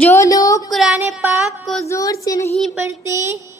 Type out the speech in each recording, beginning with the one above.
جو لوگ قرآن پاک کو زور سے نہیں پڑھتے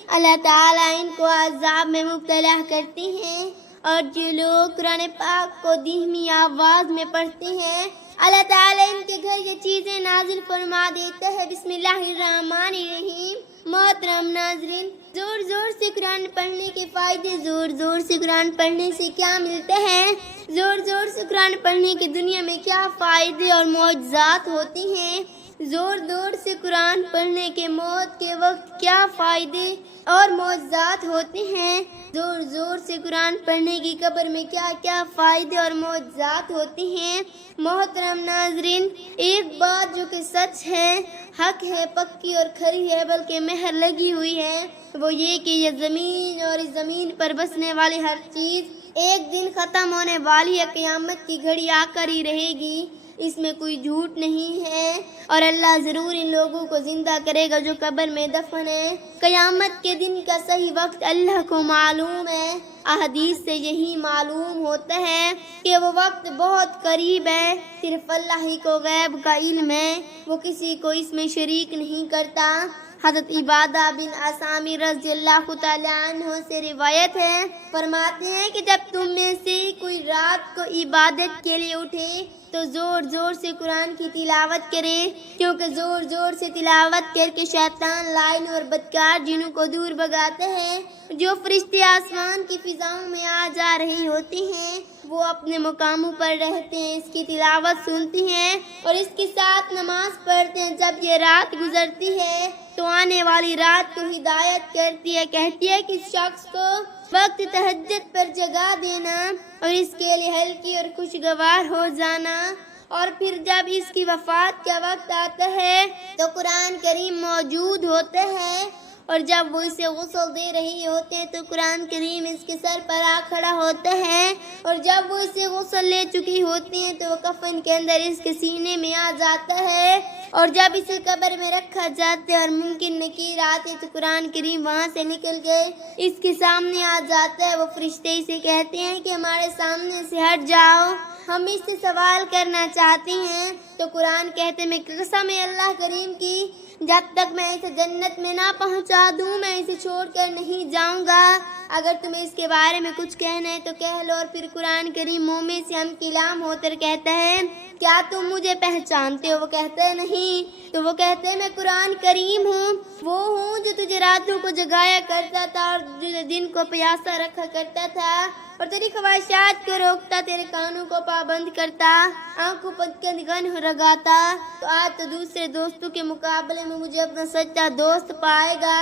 اللہ تعالیٰ ان کو عذاب میں مبتلا کرتے ہیں، اور جو لوگ قرآن پاک کو دھیمی آواز میں پڑھتے ہیں اللہ تعالیٰ ان کے گھر یہ چیزیں نازل فرما دیتا ہے۔ بسم اللہ الرحمن الرحیم۔ محترم ناظرین، زور زور سے قرآن پڑھنے کے فائدے، زور زور سے قرآن پڑھنے سے کیا ملتا ہے، زور زور سے قرآن پڑھنے کے دنیا میں کیا فائدے اور معجزات ہوتے ہیں، زور زور سے قرآن پڑھنے کے موت کے وقت کیا فائدے اور معجزات ہوتے ہیں، زور زور سے قرآن پڑھنے کی قبر میں کیا کیا فائدے اور معجزات ہوتے ہیں۔ محترم ناظرین، ایک بات جو کہ سچ ہے، حق ہے، پکی اور کھری ہے، بلکہ مہر لگی ہوئی ہے، وہ یہ کہ یہ زمین اور اس زمین پر بسنے والی ہر چیز ایک دن ختم ہونے والی ہے، قیامت کی گھڑی آ کر ہی رہے گی، اس میں کوئی جھوٹ نہیں ہے، اور اللہ ضرور ان لوگوں کو زندہ کرے گا جو قبر میں دفن ہے۔ قیامت کے دن کا صحیح وقت اللہ کو معلوم ہے، احادیث سے یہی معلوم ہوتا ہے کہ وہ وقت بہت قریب ہے، صرف اللہ ہی کو غیب کا علم ہے، وہ کسی کو اس میں شریک نہیں کرتا۔ حضرت عبادہ بن عامر رضی اللہ تعالیٰ عنہ سے روایت ہے، فرماتے ہیں کہ جب تم میں سے کوئی رات کو عبادت کے لیے اٹھے تو زور زور سے قرآن کی تلاوت کرے، کیونکہ زور زور سے تلاوت کر کے شیطان لائن اور بدکار جنوں کو دور بھگاتا ہے۔ جو فرشتے آسمان کی فضاؤں میں آ جا رہے ہوتے ہیں وہ اپنے مقاموں پر رہتے ہیں، اس کی تلاوت سنتے ہیں اور اس کے ساتھ نماز پڑھتے ہیں۔ جب یہ رات گزرتی ہے تو آنے والی رات کو ہدایت کرتی ہے، کہتی ہے کہ اس شخص کو وقت تہجد پر جگا دینا اور اس کے لیے ہلکی اور خوشگوار ہو جانا، اور پھر جب اس کی وفات کا وقت آتا ہے تو قرآن کریم موجود ہوتا ہے، اور جب وہ اسے غسل دے رہے ہوتے ہیں تو قرآن کریم اس کے سر پر آ کھڑا ہوتا ہے، اور جب وہ اسے غسل لے چکی ہوتی ہیں تو وہ کفن کے اندر اس کے سینے میں آ جاتا ہے، اور جب اسے قبر میں رکھا جاتا ہے اور ممکن نکیر آتے تو قرآن کریم وہاں سے نکل کے اس کے سامنے آ جاتا ہے۔ وہ فرشتے اسے کہتے ہیں کہ ہمارے سامنے سے ہٹ جاؤ، ہم اس سے سوال کرنا چاہتے ہیں، تو قرآن کہتے میں قسم ہے اللہ کریم کی، جب تک میں اسے جنت میں نہ پہنچا دوں میں اسے چھوڑ کر نہیں جاؤں گا، اگر تمہیں اس کے بارے میں کچھ کہنا ہے تو کہہ لو۔ اور پھر قرآن کریم منہ میں سے ہم کلام ہو کر کہتا ہے کیا تم مجھے پہچانتے ہو؟ وہ کہتا ہے نہیں، تو وہ کہتے ہیں میں قرآن کریم ہوں، وہ ہوں جو تجھے راتوں کو جگایا کرتا تھا اور تجھے دن کو پیاسا رکھا کرتا تھا اور تیری خواہشات کو روکتا، تیرے کانوں کو پابند کرتا، آنکھوں پر کنگن رگاتا، تو آج تو دوسرے دوستوں کے مقابلے میں مجھے اپنا سچا دوست پائے گا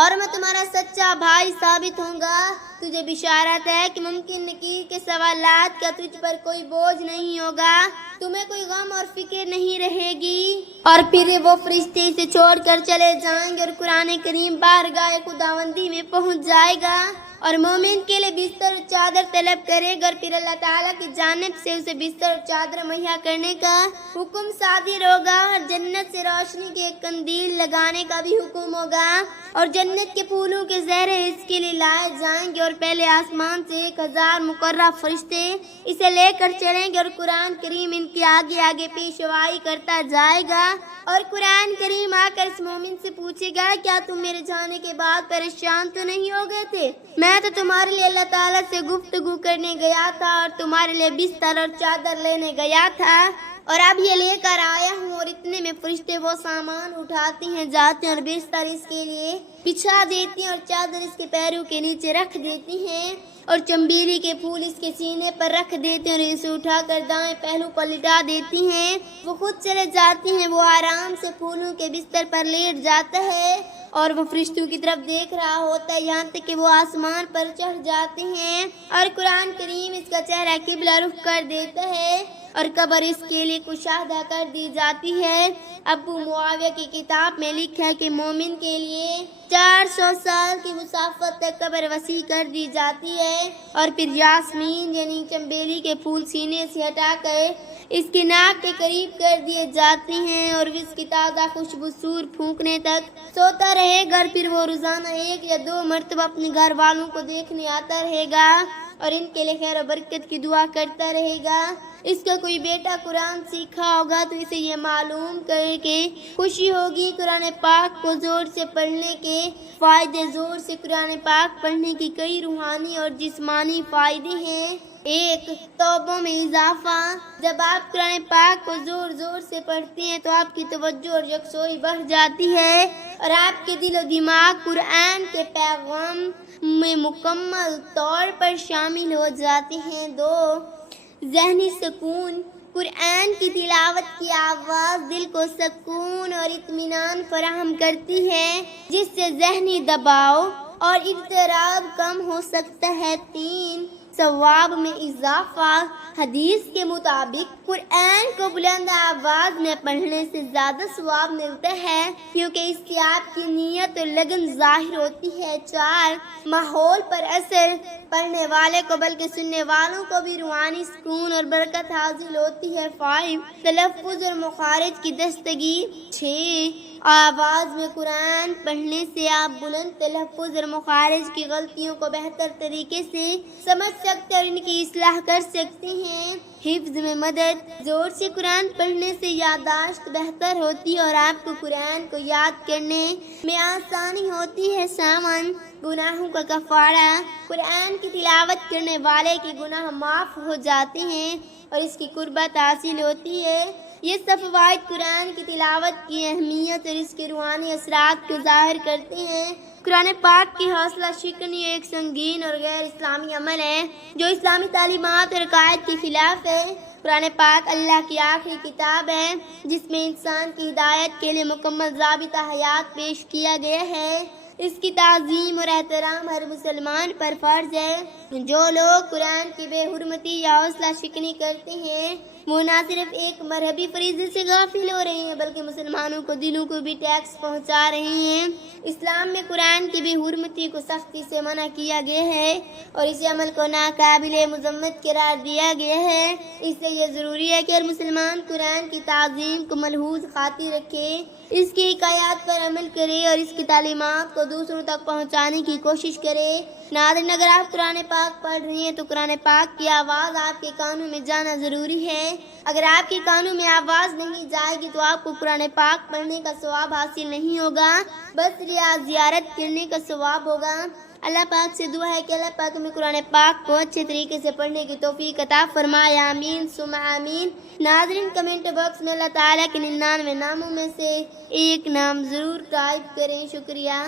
اور میں تمہارا سچا بھائی ثابت ہوں گا۔ تجھے بشارت ہے کہ ممکن نکیر کے سوالات کا تجھ پر کوئی بوجھ نہیں ہوگا، تمہیں کوئی غم اور فکر نہیں رہے گی، اور پھر وہ فرشتے اسے چھوڑ کر چلے جائیں گے اور قرآن کریم بارگاہ خداوندی میں پہنچ جائے گا اور مومن کے لیے بستر اور چادر طلب کرے گا، اور پھر اللہ تعالیٰ کی جانب سے اسے بستر اور چادر مہیا کرنے کا حکم صادر ہوگا، اور جنت سے روشنی کے ایک قندیل لگانے کا بھی حکم ہوگا، اور جنت کے پھولوں کے زہرے اس کے لیے لائے جائیں گے، اور پہلے آسمان سے 1000 مقرب فرشتے اسے لے کر چلیں گے، اور قرآن کریم ان کے آگے آگے پیشوائی کرتا جائے گا، اور قرآن کریم آ کر اس مومن سے پوچھے گا کیا تم میرے جانے کے بعد پریشان تو نہیں ہو گئے تھے؟ میں تو تمہارے لیے اللہ تعالیٰ سے گفتگو کرنے گیا تھا اور تمہارے لیے بستر اور چادر لینے گیا تھا، اور اب یہ لے کر آیا ہوں، اور اتنے میں فرشتے وہ سامان اٹھاتے ہیں، جاتے ہیں اور بستر اس کے لیے بچھا دیتی ہیں اور چادر اس کے پیروں کے نیچے رکھ دیتی ہیں، اور چمبیری کے پھول اس کے سینے پر رکھ دیتے ہیں اور اسے اٹھا کر دائیں پہلو پر لٹا دیتی ہیں۔ وہ خود چلے جاتے ہیں، وہ آرام سے پھولوں کے بستر پر لیٹ جاتا ہے اور وہ فرشتوں کی طرف دیکھ رہا ہوتا ہے یہاں تک کہ وہ آسمان پر چڑھ جاتے ہیں، اور قرآن کریم اس کا چہرہ قبلہ رخ کر دیتا ہے اور قبر اس کے لیے کشادہ کر دی جاتی ہے۔ ابو معاویہ کی کتاب میں لکھا ہے کہ مومن کے لیے 400 سال کی مسافت تک قبر وسیع کر دی جاتی ہے، اور پھر یاسمین یعنی چمبیلی کے پھول سینے سے ہٹا کر اس کی ناک کے قریب کر دیے جاتے ہیں، اور اس کی تازہ خوشبو سور پھونکنے تک سوتا رہے گا، پھر وہ روزانہ 1 یا 2 مرتبہ اپنے گھر والوں کو دیکھنے آتا رہے گا۔ اور ان کے لیے خیر و برکت کی دعا کرتا رہے گا۔ اس کا کوئی بیٹا قرآن سیکھا ہوگا تو اسے یہ معلوم کر کے خوشی ہوگی قرآن پاک کو زور سے پڑھنے کے فائدے۔ زور سے قرآن پاک پڑھنے کی کئی روحانی اور جسمانی فائدے ہیں۔ 1. توبوں میں اضافہ۔ جب آپ قرآن پاک کو زور زور سے پڑھتے ہیں تو آپ کی توجہ اور یکسوئی بڑھ جاتی ہے اور آپ کے دل و دماغ قرآن کے پیغام میں مکمل طور پر شامل ہو جاتے ہیں۔ 2. ذہنی سکون۔ قرآن کی تلاوت کی آواز دل کو سکون اور اطمینان فراہم کرتی ہے جس سے ذہنی دباؤ اور اضطراب کم ہو سکتا ہے۔ 3. ثواب میں اضافہ۔ حدیث کے مطابق قرآن کو بلند آواز میں پڑھنے سے زیادہ ثواب ملتا ہے کیونکہ اس سے آپ کی نیت اور لگن ظاہر ہوتی ہے۔ 4. ماحول پر اثر۔ پڑھنے والے کو بلکہ سننے والوں کو بھی روحانی سکون اور برکت حاصل ہوتی ہے۔ 5. تلفظ اور مخارج کی درستگی۔ 6. آواز میں قرآن پڑھنے سے آپ بلند تلفظ اور مخارج کی غلطیوں کو بہتر طریقے سے سمجھ سکتے اور ان کی اصلاح کر سکتے ہیں۔ حفظ میں مدد۔ زور سے قرآن پڑھنے سے یادداشت بہتر ہوتی ہے اور آپ کو قرآن کو یاد کرنے میں آسانی ہوتی ہے۔ 7. گناہوں کا کفارہ۔ قرآن کی تلاوت کرنے والے کے گناہ معاف ہو جاتے ہیں اور اس کی قربت حاصل ہوتی ہے۔ یہ سب فوائد قرآن کی تلاوت کی اہمیت اور اس کے روحانی اثرات کو ظاہر کرتے ہیں۔ قرآن پاک کی حوصلہ شکنی ایک سنگین اور غیر اسلامی عمل ہے جو اسلامی تعلیمات اور عقائد کے خلاف ہے۔ قرآن پاک اللہ کی آخری کتاب ہے جس میں انسان کی ہدایت کے لیے مکمل ضابطہ حیات پیش کیا گیا ہے۔ اس کی تعظیم اور احترام ہر مسلمان پر فرض ہے۔ جو لوگ قرآن کی بے حرمتی یا حوصلہ شکنی کرتے ہیں وہ نہ صرف ایک مذہبی فریضے سے غافل ہو رہے ہیں بلکہ مسلمانوں کو دلوں کو بھی ٹیکس پہنچا رہے ہیں۔ اسلام میں قرآن کی بے حرمتی کو سختی سے منع کیا گیا ہے اور اس عمل کو ناقابل مذمت قرار دیا گیا ہے۔ اس لیے یہ ضروری ہے کہ ہر مسلمان قرآن کی تعظیم کو ملحوظ خاطر رکھے، اس کی حکایات پر عمل کرے اور اس کی تعلیمات کو دوسروں تک پہنچانے کی کوشش کرے۔ ناظرین، اگر آپ قرآن پاک پڑھ رہے ہیں تو قرآن پاک کی آواز آپ کے کانوں میں جانا ضروری ہے۔ اگر آپ کے کانوں میں آواز نہیں جائے گی تو آپ کو قرآن پاک پڑھنے کا ثواب حاصل نہیں ہوگا، بس ریاض زیارت کرنے کا ثواب ہوگا۔ اللہ پاک سے دعا ہے کہ اللہ پاک ہمیں قرآن پاک کو اچھے طریقے سے پڑھنے کی توفیق عطا فرمائے۔ آمین ثم آمین۔ ناظرین، کمنٹ باکس میں اللہ تعالیٰ کے 99 ناموں میں سے ایک نام ضرور ٹائپ کریں۔ شکریہ۔